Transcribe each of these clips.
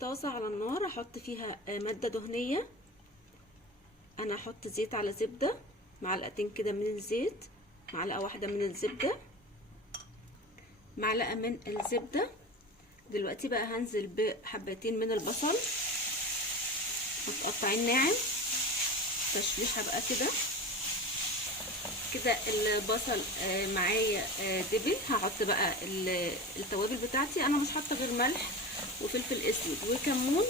طاسة على النار احط فيها مادة دهنية. انا احط زيت على زبدة، معلقتين كده من الزيت، معلقة واحدة من الزبدة، معلقة من الزبدة. دلوقتي بقى هنزل بحبتين من البصل متقطعين ناعم، تشويحة بقى كده. كده البصل معايا دبل. هحط بقى التوابل بتاعتي. انا مش حاطه غير ملح وفلفل اسود وكمون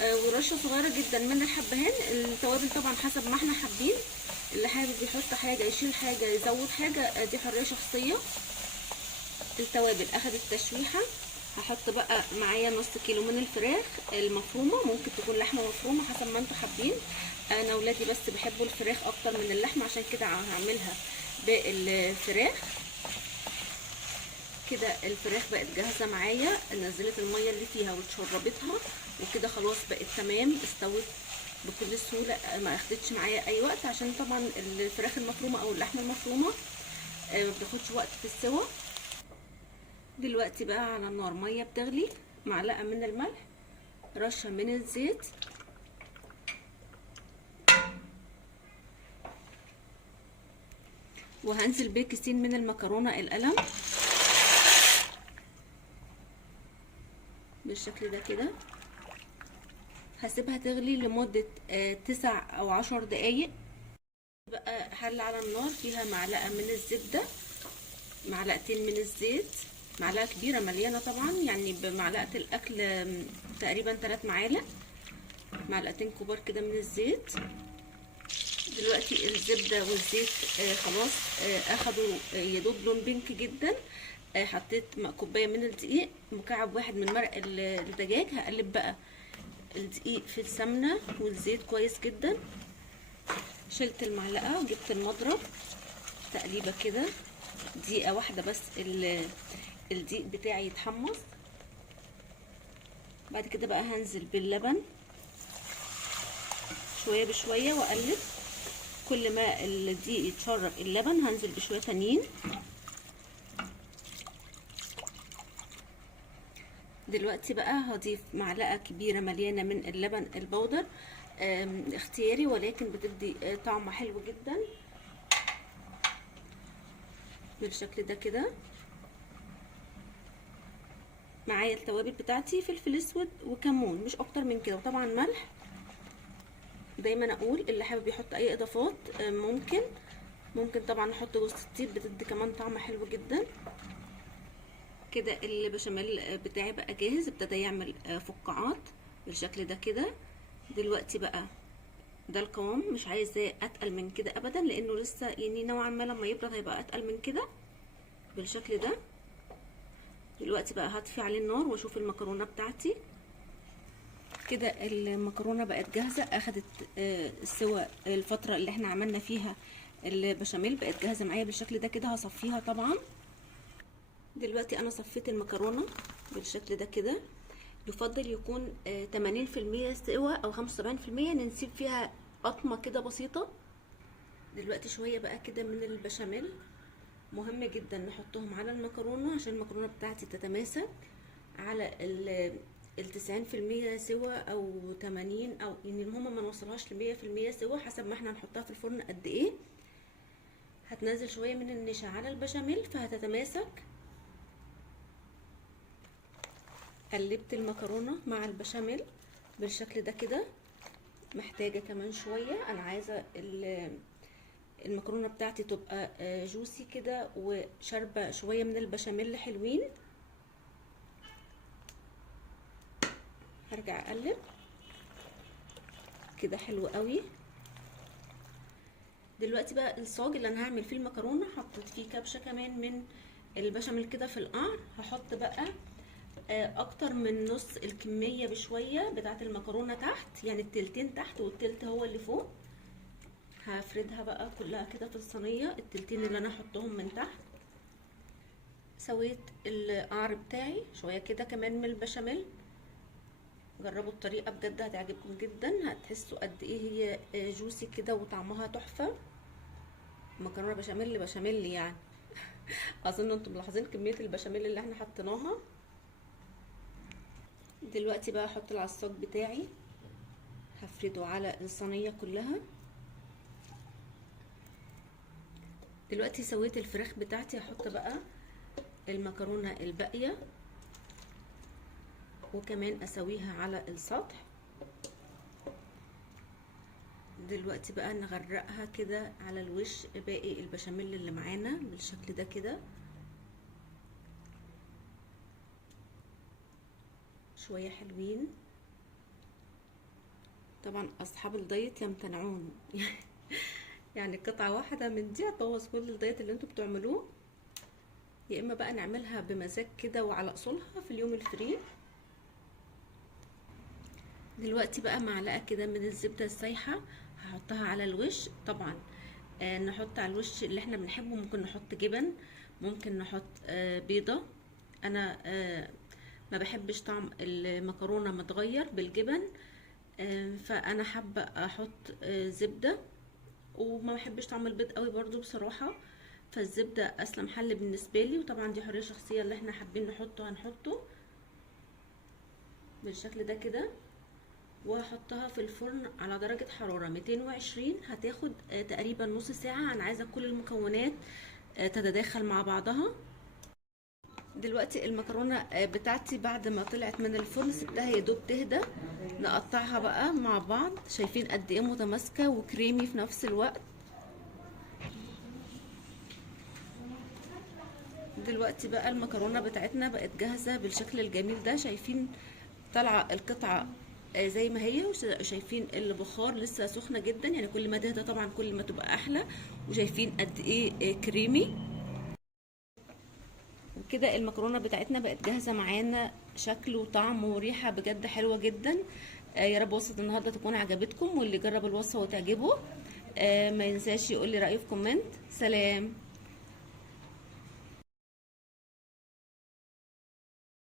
ورشه صغيره جدا من الحبهان. التوابل طبعا حسب ما احنا حابين، اللي حابب يحط حاجه يشيل حاجه يزود حاجه، دي حريه شخصيه. التوابل اخدت تشويحه. هحط بقى معايا نص كيلو من الفراخ المفرومه، ممكن تكون لحمه مفرومه حسب ما انتوا حابين. انا ولادي بس بيحبوا الفراخ اكتر من اللحمه، عشان كده هعملها بالفراخ. كده الفراخ بقت جاهزه معايا، نزلت الميه اللي فيها واتشربتها، وكده خلاص بقت تمام، استوت بكل سهوله، ما اخدتش معايا اي وقت، عشان طبعا الفراخ المفرومه او اللحمه المفرومه ما بتاخدش وقت في السوا. دلوقتي بقى على النار ميه بتغلي، معلقه من الملح، رشه من الزيت، وهنزل بكيسين من المكرونه القلم بالشكل ده كده. هسيبها تغلي لمدة 9 أو 10 دقايق. بقى حلة على النار فيها معلقة من الزبدة، معلقتين من الزيت، معلقة كبيرة مليانة طبعا، يعني بمعلقة الأكل تقريبا 3 معالق، معلقتين كبار كده من الزيت. دلوقتي الزبدة والزيت خلاص أخدوا يدوب لون بينك جدا. حطيت كوباية من الدقيق، مكعب واحد من مرق الدجاج. هقلب بقى الدقيق في السمنة والزيت كويس جدا. شلت المعلقة وجبت المضرب، تقليبة كده دقيقة واحدة بس الدقيق بتاعي يتحمص. بعد كده بقى هنزل باللبن شوية بشوية واقلب. كل ما الدقيق يتشرب اللبن هنزل بشوية تانيين. دلوقتي بقى هضيف معلقة كبيرة مليانة من اللبن البودر، اختياري ولكن بتدي طعم حلو جدا بالشكل ده كده. معايا التوابل بتاعتي فلفل اسود وكمون، مش اكتر من كده، وطبعا ملح. دايما اقول اللي حابب يحط اي اضافات ممكن طبعا احط جوز الطيب، بتدي كمان طعم حلو جدا. كده البشاميل بتاعي بقى جاهز، ابتدى يعمل فقاعات بالشكل ده كده. دلوقتي بقى ده القوام، مش عايزاه اتقل من كده ابدا، لانه لسه يعني نوعا ما لما يبرد هيبقى اتقل من كده بالشكل ده. دلوقتي بقى هطفي عليه النار واشوف المكرونه بتاعتي. كده المكرونه بقت جاهزه، اخدت السوا الفتره اللي احنا عملنا فيها البشاميل، بقت جاهزه معايا بالشكل ده كده. هصفيها طبعا. دلوقتي انا صفيت المكرونه بالشكل ده كده. يفضل يكون 80% سوا او 75%، نسيب فيها قطمه كده بسيطه. دلوقتي شويه بقى كده من البشاميل مهم جدا نحطهم على المكرونه، عشان المكرونه بتاعتي تتماسك على ال90% سوا او 80، او يعني المهم ما نوصلهاش ل100% سوا، حسب ما احنا هنحطها في الفرن قد ايه. هتنزل شويه من النشا على البشاميل فهتتماسك. قلبت المكرونه مع البشاميل بالشكل ده كده. محتاجه كمان شويه، انا عايزه المكرونه بتاعتي تبقى جوسي كده وشاربه شويه من البشاميل حلوين. هرجع اقلب كده حلو قوي. دلوقتي بقى الصاج اللي انا هعمل فيه المكرونه، حطيت فيه كبشه كمان من البشاميل كده في القعر. هحط بقى اكتر من نص الكميه بشويه بتاعه المكرونه تحت، يعني التلتين تحت والتلت هو اللي فوق. هفردها بقى كلها كده في الصينيه، التلتين اللي انا احطهم من تحت. سويت القعر بتاعي شويه كده كمان من البشاميل. جربوا الطريقه بجد هتعجبكم جدا، هتحسوا قد ايه هي جوسي كده وطعمها تحفه. مكرونه بشاميل يعني. اظن انتم ملاحظين كميه البشاميل اللي احنا حطيناها. دلوقتي بقى احط العصاج بتاعي، هفرده على الصينيه كلها. دلوقتي سويت الفراخ بتاعتي، هحط بقى المكرونه الباقيه وكمان اسويها على السطح. دلوقتي بقى نغرقها كده على الوش باقي البشاميل اللي معانا بالشكل ده كده، شويه حلوين. طبعا اصحاب الدايت يمتنعون يعني قطعه واحده من دي هتبوظ كل الدايت اللي انتوا بتعملوه، يا اما بقى نعملها بمزاج كده وعلى اصولها في اليوم الفري. دلوقتي بقى معلقه كده من الزبده السايحه هحطها على الوش. طبعا نحط على الوش اللي احنا بنحبه، ممكن نحط جبن، ممكن نحط بيضه. انا ما بحبش طعم المكرونه متغير بالجبن، فانا حابه احط زبده، وما بحبش طعم البيض قوي برضو بصراحه، فالزبده اسلم حل بالنسبه لي. وطبعا دي حريه شخصيه، اللي احنا حابين نحطه هنحطه بالشكل ده كده. وهحطها في الفرن على درجه حراره 220، هتاخد تقريبا نص ساعه. انا عايزه كل المكونات تتداخل مع بعضها. دلوقتي المكرونه بتاعتي بعد ما طلعت من الفرن سبتها يا دوب تهدى. نقطعها بقى مع بعض، شايفين قد ايه متماسكه وكريمي في نفس الوقت. دلوقتي بقى المكرونه بتاعتنا بقت جاهزه بالشكل الجميل ده، شايفين طالعه القطعه زي ما هي، وشايفين البخار لسه سخنه جدا، يعني كل ما تهدى طبعا كل ما تبقى احلى. وشايفين قد ايه كريمي. وكده المكرونه بتاعتنا بقت جاهزه معانا، شكل وطعم وريحه بجد حلوه جدا. يا رب وصفه النهارده تكون عجبتكم، واللي جرب الوصفه وتعجبه ما ينساش يقول لي رايه في كومنت. سلام.